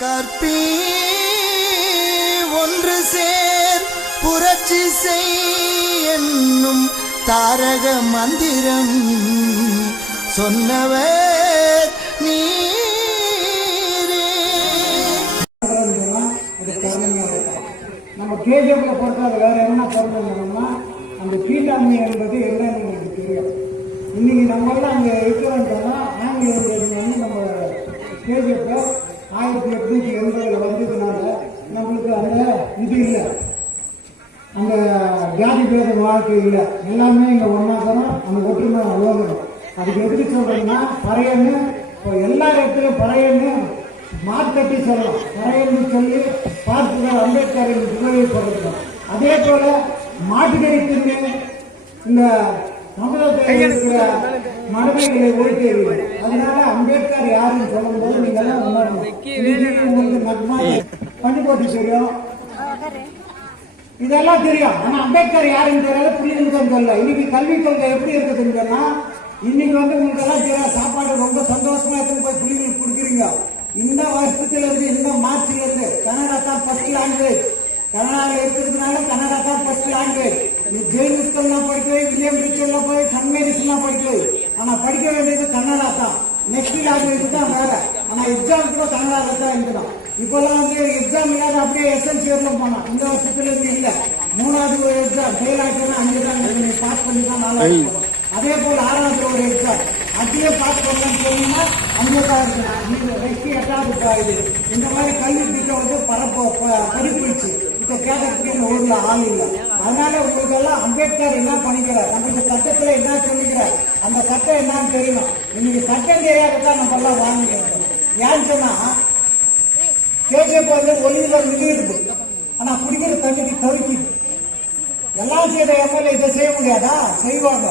கற்பி ஒன்று சேர் புரட்சி செய் என்னும் தாரக மந்திரம் சொன்னவர் நீரே. நம்ம கேஜிஎஃப்ல பொறுத்தவரை வேற என்ன பொருள்னா அந்த தீண்டாமை என்பது என்னன்னு உங்களுக்கு தெரியும். இன்னைக்கு நம்மளாம் அங்கே இருக்கிறோம்னா ஆங்கிலேயர்கள் வந்து நம்ம கேஜிஎஃப்ல 1880 வந்ததுனால நம்மளுக்கு அந்த இது இல்லை, அந்த ஜாதி பேத வாழ்க்கை இல்லை, எல்லாமே இங்கே ஒன்றா தரோம். அந்த ஒற்றுமை ஓகணும். அதுக்கு எப்படி சொல்றதுன்னா பறையன்னு இப்போ எல்லா இடத்துலையும் பறையன்னு மார்க்கட்டி சொல்லலாம். பறையன்னு சொல்லி பார்த்துதான் அம்பேத்கரின் புகழை சொல்லலாம். அதே போல மாட்டுக்கறி தின்னு இந்த சமுதாயத்தில் இருக்கிற மனதைகளை ஒழிக்க. அதனால அம்பேத்கர் யாருன்னு சொல்லும் போது நீங்க எல்லாம் உணரணும். உங்களுக்கு நக்மா பண்ணி போட்டு தெரியும், இதெல்லாம் தெரியும். ஆனா அம்பேத்கர் யாருன்னு தெரியல, புரியுதுன்னு தெரியல. இன்னைக்கு கல்வி கொள்கை எப்படி இருக்குதுன்னு சொன்னா இன்னைக்கு வந்து உங்களுக்கு எல்லாம் தெரியும். சாப்பாடு ரொம்ப சந்தோஷமா எடுத்து போய் பிள்ளைங்களுக்கு கொடுக்குறீங்க. இந்த வருஷத்துல இருந்து இந்த மார்ச்ல இருந்து கன்னடா தான் ஃபர்ஸ்ட் லாங்குவேஜ். கனடாவில் இருக்கிறதுனால கன்னடா தான் ஃபர்ஸ்ட் லாங்குவேஜ். நீ ஜெயின் ஸ்கூல்லாம் படிக்கவே, வில்லியம் பிரிச்சர்லாம் போய் சன் மேரிஸ்லாம் படிக்கவே. ஆனா படிக்க வேண்டியது கன்னடா தான். நெக்ஸ்ட் லாங்குவேஜ் தான் வேற. ஆனா எக்ஸாம் கூட கன்னடாவில் தான் இருக்கணும். இப்பெல்லாம் வந்து எக்ஸாம் இல்லாத அப்படியே எஸ்என்சியர்ல போனோம். இந்த வருஷத்துல இருந்து இல்ல, 3வது ஒரு எக்ஸாம் ஃபெயில் ஆகிட்டோம்னா 5 தான் பாஸ் பண்ணி தான் 4வது போகணும். அதே போல 6வது ஒரு எக்ஸாம் அப்படியே பாஸ் பண்ணலாம்னு சொன்னீங்கன்னா 5 தான் இருக்கணும். நீங்க நெக்ஸ்ட் 8வது இது இந்த மாதிரி கல்வி திட்டம் வந்து படிப்பிடுச்சு. இப்ப கேட்கறதுக்கு இந்த ஊர்ல ஆள் இல்லை. அதனால உங்களுக்கு எல்லாம் அம்பேத்கர் என்ன பண்ணிக்கிறார், நம்ம இந்த சட்டத்துல என்ன சொல்லிக்கிறார், அந்த சட்டம் என்னன்னு தெரியணும். இன்னைக்கு சட்டம் தெரியாததான் நம்ம எல்லாம் வாங்கிக்கிறோம். ஏன்னு சொன்னா கேஜிஎஃப் வந்து ஒளியில நின்றுடுது, ஆனா குடிக்கிற தண்ணிக்கு தவிக்குது. எல்லாம் செய்த எம்எல்ஏ இதை செய்ய முடியாதா? செய்வாங்க.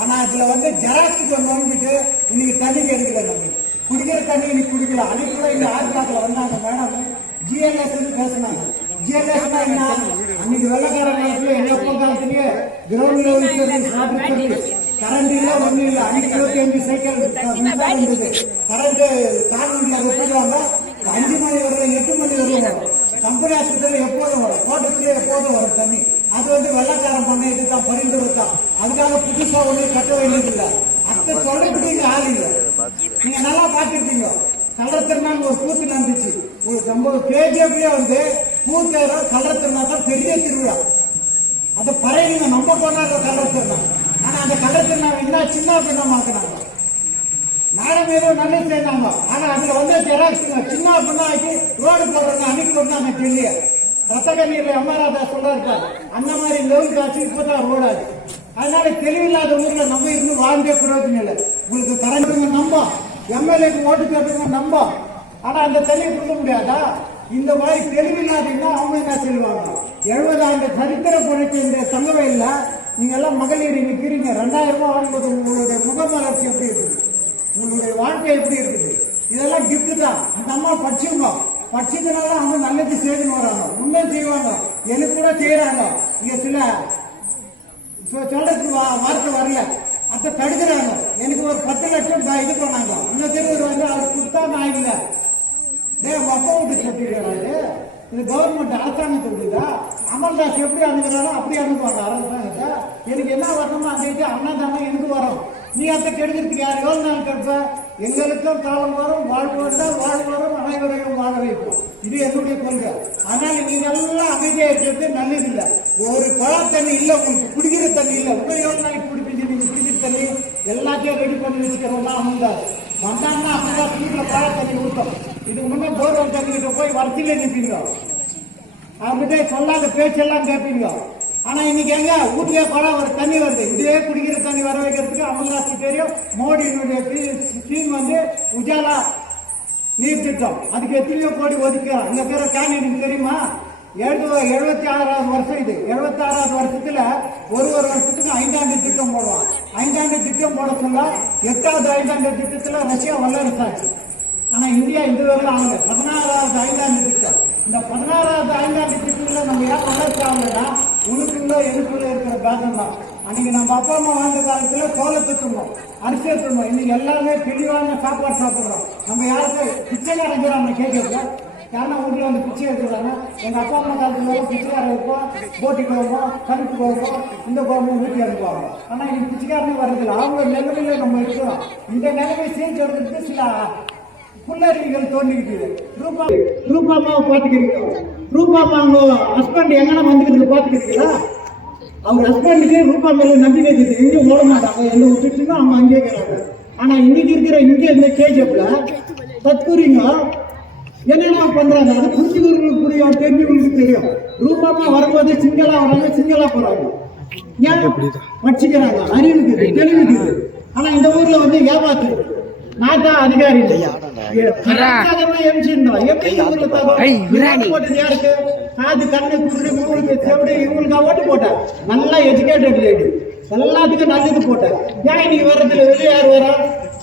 ஆனா இதுல வந்து ஜெராக்ஸுக்கு நோங்கிட்டு இன்னைக்கு தண்ணிக்கு எடுக்கல. நம்ம குடிக்கிற தண்ணி இன்னைக்கு குடிக்கல. அன்னைக்கு கூட இந்த ஆர்ப்பாட்டத்தில் வந்தாங்க மேடம், ஜிஎல்எஸ் பேசினாங்க. ஜிஎல்எஸ்னா என்ன? அன்னைக்கு வெள்ளக்கார காலத்துல எப்போ காலத்துலயே ground level service, water service, current இல்ல, ஒண்ணு இல்ல. அன்னைக்கு 25 சைக்கிள் மின்சாரம் இருந்தது. கரண்ட் கான்வென்ட்ல போடுவாங்க. 5 மணி வரல, 8 மணி வரல வரும். கம்பெனி ஆஸ்பத்திரி எப்போதும் வரும், தோட்டத்திலே எப்போதும் வரும் தண்ணி. அது வந்து வெள்ளக்காரன் பண்ண இதுதான், பரிந்துரைத்தான். அதுக்காக புதுசா ஒண்ணு கட்ட வேண்டியது இல்லை. அத்தை சொல்றதுக்கு இங்க ஆள் இல்லை. நீங்க நல்லா பாத்துருக்கீங்க. கலர் திருநாள் ஒரு கூத்து நடந்துச்சு. ஒரு நம்ம கேஜிஎஃப்லயே வந்து கூத்தேரோ கலர் திருநாள் தான் பெரிய திருவிழா. அதை பறையீங்க நம்ம கொண்டாடுற கலர் திருநாள். ஆனா அந்த கலர் திருநாள் என்ன சின்ன பின்னமாக்குனாங்க. மேடம் ஏதோ நல்லது செய்தாங்க. ஆனா அதுல வந்து ஜெராக்ஸ் சின்ன பின்னாக்கி ரோடு போடுறாங்க. அன்னைக்கு போட்டாங்க டெல்லிய ரத்த கண்ணீர் அமராதா சொல்றாரு. அந்த மாதிரி லெவல் காட்சி இப்பதான் ரோடாது. அதனால தெளிவில்லாத ஊர்ல நம்ம இருந்து வாழ்ந்தே பிரயோஜனம் இல்லை. உங்களுக்கு கரண்ட் நம்ப, எம்எல்ஏக்கு ஓட்டு கேட்பீங்க நம்ப, ஆனா அந்த தண்ணியை கொடுக்க முடியாதா? இந்த மாதிரி தெளிவில்லாதீங்கன்னா அவங்க என்ன செய்வாங்க? 70 ஆண்டு சரித்திர பொழைக்கு இந்த சங்கவையில் நீங்க எல்லாம் மகளிர் நிற்கிறீங்க. 2000 ரூபாய் வாங்கும்போது உங்களுடைய முகமலர்ச்சி எப்படி இருக்குது, உங்களுடைய வாழ்க்கை எப்படி இருக்குது? இதெல்லாம் கிஃப்ட் தான். அந்த அம்மா படிச்சுங்க, படிச்சதுனால அவங்க நல்லது செய்துன்னு வராங்க, உண்மையும் செய்வாங்க, எனக்கு கூட செய்யறாங்க. இங்க சில சொல்றதுக்கு வார்த்தை வரல, அதை தடுக்கிறாங்க. எனக்கு ஒரு 10 லட்சம் இது பண்ணாங்க. இந்த தெருவர் வந்து அவர் கொடுத்தா நான் இல்லை. அப்பா விட்டு சொல்லிடுறாரு. இது கவர்மெண்ட் அரசாங்கத்தை விடுதா? அமல்தாஸ் எப்படி அனுப்புறாரோ அப்படி அனுப்புவாங்க அரசாங்கத்தை. எனக்கு என்ன வரணுமோ அந்த இது அண்ணாதானே எனக்கு வரும். நீ அதை கெடுக்கிறதுக்கு யார்? எவ்வளவு நாள் கெடுப்ப? எங்களுக்கும் காலம் வரும், வாழ்வு வந்தால் வாழ்வு வரும், அனைவரையும் வாழ வைப்போம். இது என்னுடைய கொள்கை. ஆனால் நீங்க எல்லாம் அமைதியா இருக்கிறது நல்லது இல்லை. ஒரு குழா தண்ணி இல்லை, உங்களுக்கு குடிக்கிற தண்ணி இல்லை. உங்க எவ்வளவு நாளைக்கு குடிப்பீங்க? நீங்க குடிக்கிற தண்ணி எல்லாத்தையும் ரெடி பண்ணி வச்சுக்கிறவங்க அமல்தாஸ் வந்தாங்கன்னா அப்படிதான் வீட்டுல குழா தண்ணி ஊட்டும். இதுக்கு முன்னே போர்வெல் தண்ணிக்கிட்ட போய் வரத்திலே நிற்பீங்க. அவர்கிட்ட சொல்லாத பேச்செல்லாம் கேட்பீங்க. ஆனா இன்னைக்கு எங்க வீட்டுலயே குழாய் ஒரு தண்ணி வருது. இதே குடிக்கிற தண்ணி வர வைக்கிறதுக்கு அமல்தாஸ் தெரியும். மோடியினுடைய ஸ்கீம் வந்து உஜாலா நீர் திட்டம். அதுக்கு எத்தனையோ கோடி ஒதுக்கலாம். இந்த பேர கேண்டீனுக்கு தெரியுமா? 76வது வருஷம் இது. 76வது வருஷத்துல ஒரு வருஷத்துக்கு 5ஆண்டு திட்டம் போடுவான். 5ஆண்டு திட்டம் போட சொல்ல 8வது 5ஆண்டு திட்டத்துல ரஷ்யா வல்லரசாச்சு. ஆனா இந்தியா இதுவரை ஆகல. 16வது 5ஆண்டு திட்டம். இந்த 16வது 5ஆண்டு திட்டத்துல நம்ம ஏன் வளர்ச்சி ஆகலன்னா உனக்குள்ள எனக்குள்ள இருக்கிற பேதம் தான். அன்னைக்கு நம்ம அப்பா அம்மா வாழ்ந்த காலத்துல சோளத்தை தின்னோம், அரிசியை தின்னோம். இன்னைக்கு எல்லாமே தெளிவான சாப்பாடு சாப்பிடுறோம். நம்ம யாருக்கு பிச்சைக்காரங்கிறாங்க கேட்கல. யாருன்னா வீட்டில் வந்து பிச்சை எடுக்கிறாங்க. எங்கள் அப்பா அம்மா காலத்துல பிச்சைக்காரன் வைப்போம், போட்டி கோபம், கருப்பு கோபம், இந்த கோபம் வீட்டில் அனுப்புவாங்க. ஆனால் இன்னைக்கு பிச்சைக்காரனே வர்றதில்ல. அவங்க நிலைமையில நம்ம இருக்கிறோம். இந்த நிலைமை சேர்ந்து வர்றதுக்கு சில புல்லறிவுகள் தோண்டிக்கிட்டு. ரூபாமாவை பார்த்துக்கிறீங்க. ரூபாமா அவங்க ஹஸ்பண்ட் எங்கன்னா வந்துக்கிறது பார்த்துக்கிறீங்களா? அவங்க ஹஸ்பண்டுக்கு ரூபா மேல நம்பிக்கை இருக்குது. எங்கேயும் ஓட மாட்டாங்க, எந்த விட்டுட்டுன்னா அவங்க அங்கேயே இருக்கிறாங்க. ஆனால் இன்னைக்கு இருக்கிற இங்கே இந்த கேஜப்ல தற்கூறிங்க என்னென்ன பண்றாங்க அது புரிஞ்சுக்கிறவங்களுக்கு புரியும், தெரிஞ்சவங்களுக்கு தெரியும். ரூபாமா வரும்போது சிங்களா வராங்க, சிங்களா போறாங்க. ஏன் வச்சுக்கிறாங்க? அறிவுக்கு தெளிவுக்கு. ஆனா இந்த ஊர்ல வந்து ஏமாத்து நான் தான் அதிகாரி யாருக்கு காது கண்ணு குருடு மூணுக்கு செவிடு இவங்களுக்கு ஓட்டு போட்டேன். நல்லா எஜுகேட்டட் லேடி, எல்லாத்துக்கும் நல்லது போட்டேன். ஏன் இன்னைக்கு வர்றதுல வெளியே யார் வரா?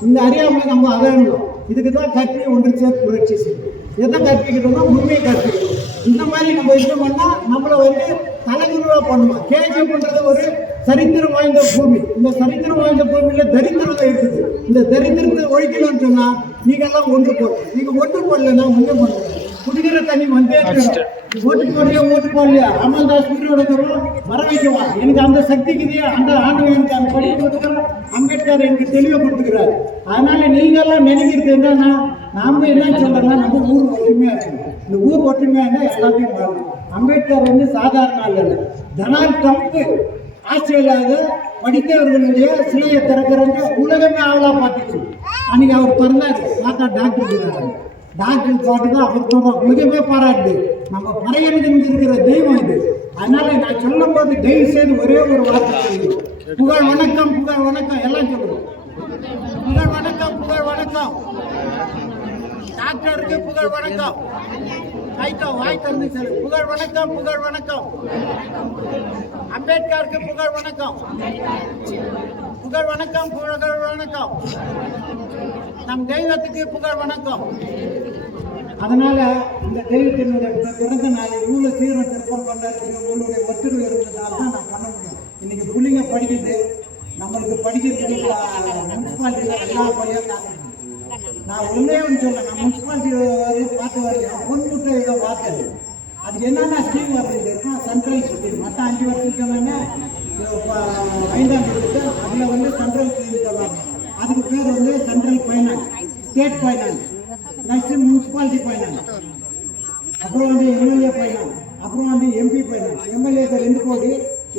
இந்த அறியாமல் நம்ம அகழணும். இதுக்கு தான் கற்பனை ஒன்று சேர்த்து புரட்சி செய்யும். எதை கற்பிக்கிறோம்னா உண்மையை கற்பிக்கணும். இந்த மாதிரி நம்ம இது பண்ணா நம்மளை வந்து தலைகுருவா பண்ணுவோம். கேஜிஎஃப்ன்றது ஒரு சரித்திரம் வாய்ந்த பூமி. இந்த சரித்திரம் வாய்ந்த பூமியில தரித்திரம் இருக்குது. இந்த தரித்திரத்தை ஒழிக்கணும்னு சொன்னா நீங்க எல்லாம் ஒன்று போடணும். நீங்க ஒன்று போடலன்னா ஒன்று பண்ணுங்க. குடிக்கிற தண்ணி வந்தே ஓட்டு போடலையா, ஓட்டு போடலையா, அமல்தாஸ் வர வைக்கவா? எனக்கு அந்த சக்திக்கு அந்த ஆண்டு எனக்கு அந்த படிப்பு கொடுத்துக்கிறோம். அம்பேத்கர் எனக்கு தெளிவை கொடுத்துக்கிறார். அதனால நீங்க எல்லாம் நினைக்கிறது என்னன்னா நாம என்ன சொல்றோம்னா நம்ம ஊர் ஒற்றுமையா இருக்கணும். இந்த ஊர் ஒற்றுமையா இருந்தா எல்லாத்தையும் மாறும். அம்பேத்கர் வந்து சாதாரண ஆள் இல்லை. டொனால்ட் ட்ரம்ப் ஆஸ்திரேலியாவில் படித்தவர்களுடைய சிலையை திறக்கிறவங்க உலகமே அவளா பார்த்துச்சு. அன்னைக்கு அவர் பிறந்தாரு, பார்த்தா டாக்டர் பாட்டு தான் அவர் சொல்றோம். உலகமே பாராட்டு. நம்ம பறையனுக்கு இருக்கிற தெய்வம் இது. அதனால நான் சொல்லும் போது தயவு செய்து ஒரே ஒரு வார்த்தை சொல்லுங்க. புகழ் வணக்கம், புகழ் வணக்கம் எல்லாம் சொல்லுவோம். புகழ் வணக்கம், புகழ் வணக்கம். டாக்டருக்கு புகழ் வணக்கம். கைட்டோ வாய் திறந்து சொல்லு. புகழ் வணக்கம், புகழ் வணக்கம். அம்பேத்கருக்கு புகழ் வணக்கம், புகழ் வணக்கம், புகழ் வணக்கம். நம் தெய்வத்துக்கு புகழ் வணக்கம். அதனால இந்த தெய்வத்தினுடைய பிறந்த நாளை இவ்வளோ சீரம் சிறப்பம் பண்ணுறதுக்கு உங்களுடைய ஒத்துழைப்பு இருந்ததால தான் நான் பண்ண முடியும். இன்னைக்கு பிள்ளைங்க படிக்குது, நம்மளுக்கு படிக்கிறதுக்கு முனிசிபாலிட்டியில் எல்லா படியாக காசு. நான் ஒன்றே ஒன்று சொல்ல, நான் முனிசிபாலிட்டி பார்த்து வரேன். பொன்முட்டை இதை பார்த்தது அதுக்கு என்னென்ன ஸ்கீம் வருதுன்னா சென்ட்ரல் ஸ்கீம். மற்ற 5 வருஷத்துக்கு எல்லாமே 5ஆம் தேதி அதில் வந்து சென்ட்ரல் ஸ்கீம் தருவாங்க. அதுக்கு பேர் வந்து central finance, state finance, next municipality finance, அப்புறம் வந்து எம்எல்ஏ ஃபைனான்ஸ், அப்புறம் வந்து எம்பி ஃபைனான்ஸ். எம்எல்ஏக்கு 2 கோடி,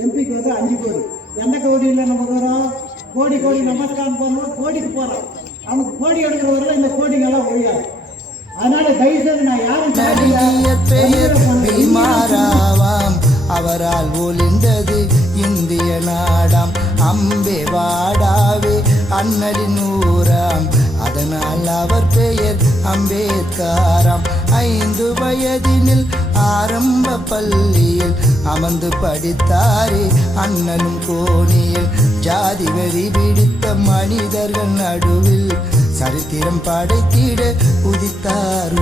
எம்பிக்கு வந்து 5 கோடி. எந்த கோடியில் நமக்கு வரும்? கோடி கோடி நமஸ்காரம் போகிறோம், கோடிக்கு போகிறோம். அவனுக்கு கோடி எடுக்கிறவர்கள் இந்த கோடிங்கெல்லாம் ஒழியாது. அதனால தயவுசெய்து நான் யாரும் மாறாவாம் அவரால் ஒளிந்தது இந்திய நாடாம். அம்பே வாடாவே அண்ணலின் ஊராம், அதனால் அவர் பெயர் அம்பேத்கராம். 5 வயதினில் ஆரம்ப பள்ளியில் அமர்ந்து படித்தாரே அண்ணனும் கோணியில். ஜாதி வெறி பிடித்த மனிதர்கள் நடுவில் சரித்திரம் படைத்திட உதித்தார்.